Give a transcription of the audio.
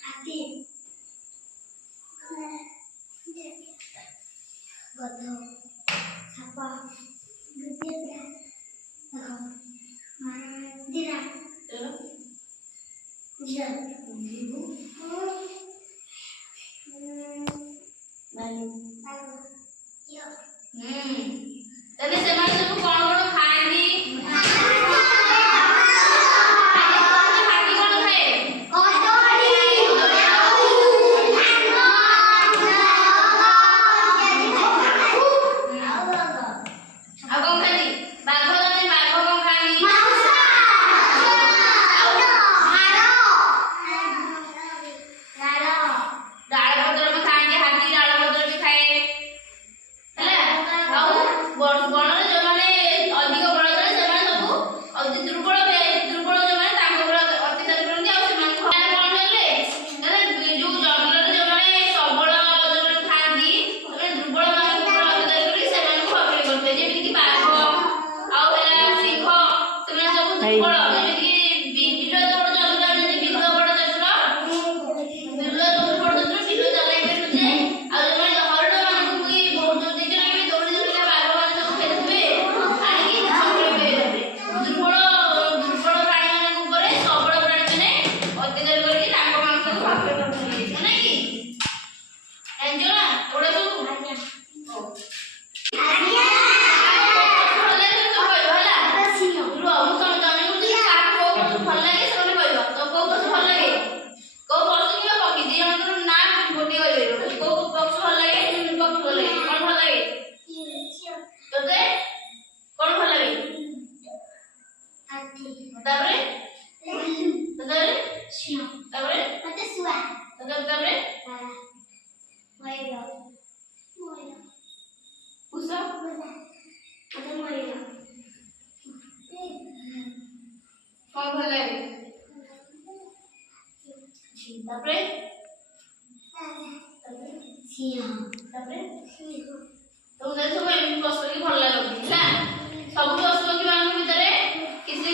হাতি গধ সাপ বিদ্যা দেখো দিরা দিরা বিভু বালু বালু ইয়ো तबे ସେମାନେ ସବୁ କଣ କଣ ଖାଆନ୍ତି? ହାତୀ କଣ ଖାଏ? ଆଉ କଣ ଖାଆନ୍ତି? ବାଘ ଜାଣେ ବାଘ କଣ ଖାଆନ୍ତି? ଡାଳ ପତ୍ର ବି ଖାଆନ୍ତି, ହାତୀ ଡାଳ ପତ୍ର ବି ଖାଏ ହେଲା। ଆଉ ବଣରେ ଯୋଉମାନେ ଅଧିକ ବଳ ଥାଏ ସେମାନେ ସବୁ ଅତି ଦୁର୍ବଳ ଯୋଉମାନେ ତାଙ୍କ ଉପରେ ଅତ୍ୟାଚାର କରନ୍ତି ଆଉ ସେମାନଙ୍କୁ କଣ ହେଲେ ଯୋଉ ଜଙ୍ଗଲରେ ଯୋଉମାନେ ସବଳ ଯୋଉମାନେ ଥାଆନ୍ତି ସେମାନେ ଦୁର୍ବଳ ମାନଙ୍କୁ ଉପରେ ଅତ୍ୟାଚାର କରି ସେମାନଙ୍କୁ ହତ୍ୟା କରିଥାଏ। ଯେମିତିକି ବାଘ ଆଉ ହେଲା ସିଂହ ସେମାନେ ସବୁ ଦୁର୍ବଳ। ଯେମିତିକି ବିଲ ବଡ଼ ଚତୁର ଯେମିତି ବିଲ ବଡ଼ ଚତୁର ବିଲ ଚଲାଇବେ ନୁହେଁ। ଆଉ ଯୋଉମାନେ ହରିଣ ମାନଙ୍କୁ ବି ବହୁତ ଜଲ୍ଦି ଦୌଡ଼ି ଦୌଡ଼ିକା ବାଘ ମାନେ ସବୁ ଫେରୁଥିବେ ଆଣିକି ପକଡ଼ିବେ। ଦୁର୍ବଳ ପ୍ରାଣୀ ମାନଙ୍କ ଉପରେ ସବଳ ପ୍ରାଣୀ ମାନେ ଅତ୍ୟାଚାର କରିକି ତାଙ୍କ ମାଂସକୁ ହତ୍ୟା କରିଥାନ୍ତି। ମାନେ କି ଜାଣିଛ ନା ଏଗୁଡ଼ା ସବୁ ସବୁ ପଶୁ ପକ୍ଷୀ ମାନଙ୍କ ଭିତରେ କିଛି